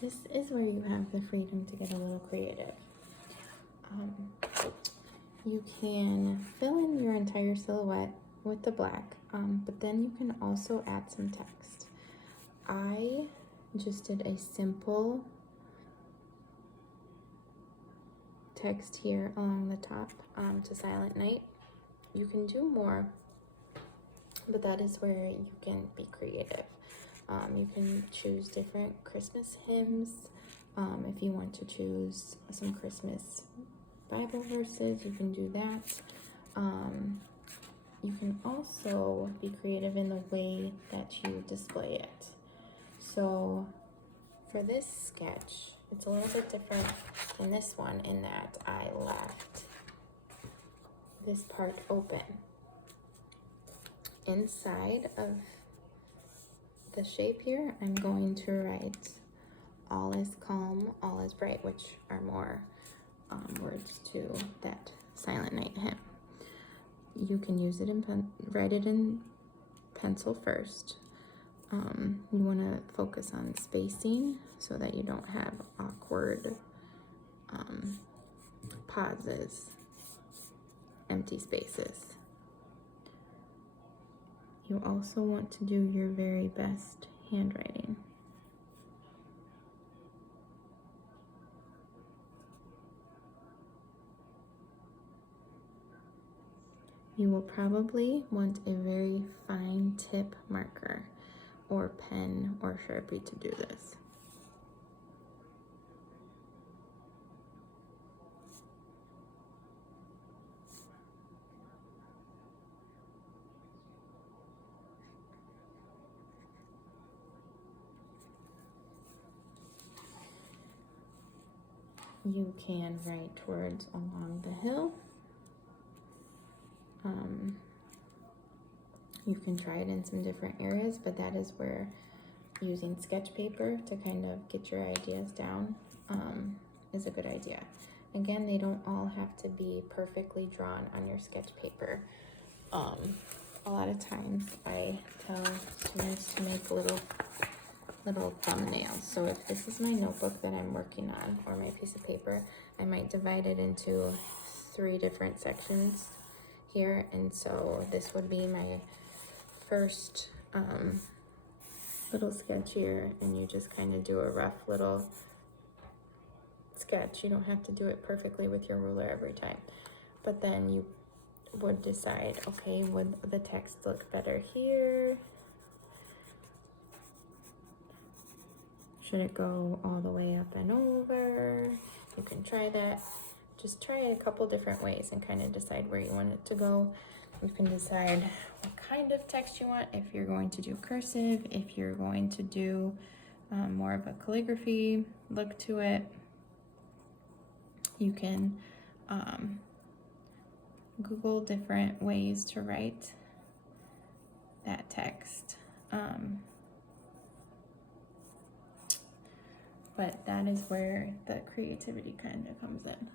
this is where you have the freedom to get a little creative. You can fill in your entire silhouette with the black, but then you can also add some text. I just did a simple text here along the top to Silent Night. You can do more, but that is where you can be creative. You can choose different Christmas hymns. If you want to choose some Christmas Bible verses, you can do that. You can also be creative in the way that you display it. So for this sketch, it's a little bit different than this one in that I left this part open. Inside of the shape here, I'm going to write "all is calm, all is bright," which are more words to that Silent Night hymn. You can use it write it in pencil first. You want to focus on spacing so that you don't have awkward pauses, empty spaces. You also want to do your very best handwriting. You will probably want a very fine tip marker or pen or Sharpie to do this. You can write words along the hill. You can try it in some different areas, but that is where using sketch paper to kind of get your ideas down is a good idea. Again, they don't all have to be perfectly drawn on your sketch paper. A lot of times I tell students to make little thumbnails. So if this is my notebook that I'm working on or my piece of paper, I might divide it into 3 different sections here, and so this would be my first little sketch here, and you just kind of do a rough little sketch. You don't have to do it perfectly with your ruler every time, but then you would decide, okay, would the text look better here? Should it go all the way up and over? You can try that. Just try it a couple different ways and kind of decide where you want it to go. You can decide what kind of text you want, if you're going to do cursive, if you're going to do more of a calligraphy look to it. You can Google different ways to write that text. But that is where the creativity kind of comes in.